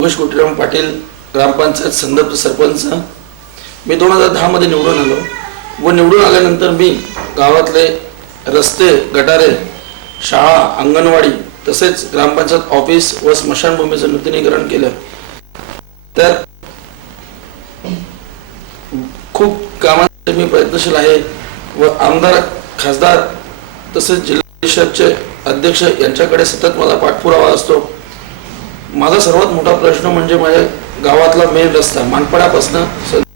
योगेश कोटीराम पाटील ग्रामपंचायत संदर्भ सरपंच मी 2010 मध्ये निवडून आलो व निवडून आल्यानंतर मी गावातले रस्ते गटारे शाळा अंगणवाडी तसेच ग्रामपंचायत ऑफिस व स्मशानभूमीचं नूतनीकरण केलं। तर खूप कामांसाठी मी प्रयत्नशील आहे व आमदार खासदार तसेच जिल्हा परिषदचे अध्यक्ष यांच्याकडे सतत मला पाठपुरावा असतो। माझा सर्वात मोठा प्रश्न म्हणजे माझ्या गावातला मेन रस्ता मानपाड्यापासून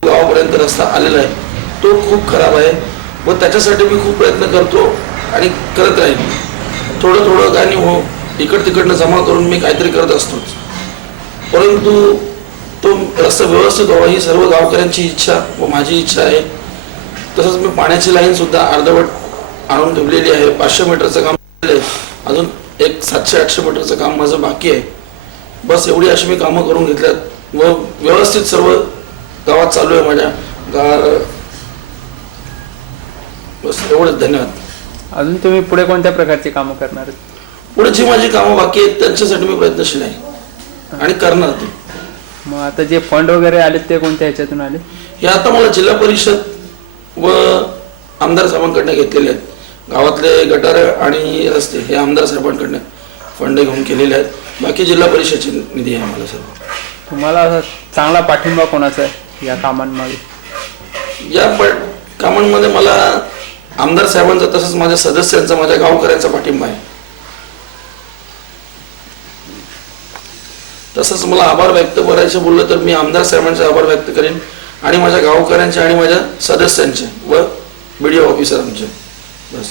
गावापर्यंत रस्ता आलेला आहे तो खूप खराब आहे व त्याच्यासाठी मी खूप प्रयत्न करतो आणि करत राहीन। थोडं थोडं गाणी हो इकड तिकडनं जमा करून मी काहीतरी करत असतोच, परंतु तो रस्ता व्यवस्थित व्हावा ही सर्व गावकऱ्यांची इच्छा व माझी इच्छा आहे। तसंच मी पाण्याची लाईन सुद्धा अर्धवट आणून ठेवलेली आहे। 500 मीटरचं काम झाले, अजून एक 700-800 मीटरचं काम माझं बाकी आहे। बस एवढी अशी मी कामं करून घेतल्यात व व्यवस्थित सर्व गावात चालू आहे माझ्या बस एवढंच। धन्यवाद। अजून तुम्ही पुढे कोणत्या प्रकारची कामं करणार? पुढे जी माझी कामं बाकी आहेत त्यांच्यासाठी मी प्रयत्नशील आहे आणि करणार ते। मग आता जे फंड वगैरे आले ते कोणत्या ह्याच्यातून आले? हे आता मला जिल्हा परिषद व आमदार साहेबांकडनं घेतलेले आहेत। गावातले गटार आणि रस्ते हे आमदार साहेबांकडनं फंड घेऊन केलेले आहेत। बाकी जिल्हा परिषदची निधी आहे मला सर्व। तुम्हाला चांगला पाठिंबा कोणाचा आहे या कामांमध्ये? या कामांमध्ये मला आमदार साहेबांचा तसंच माझ्या सदस्यांचा माझ्या गावकऱ्यांचा पाठिंबा आहे। तसंच मला आभार व्यक्त करायचं बोललं तर मी आमदार साहेबांचे आभार व्यक्त करेन आणि माझ्या गावकऱ्यांचे आणि माझ्या सदस्यांचे व BDO ऑफिसर आमचे बस।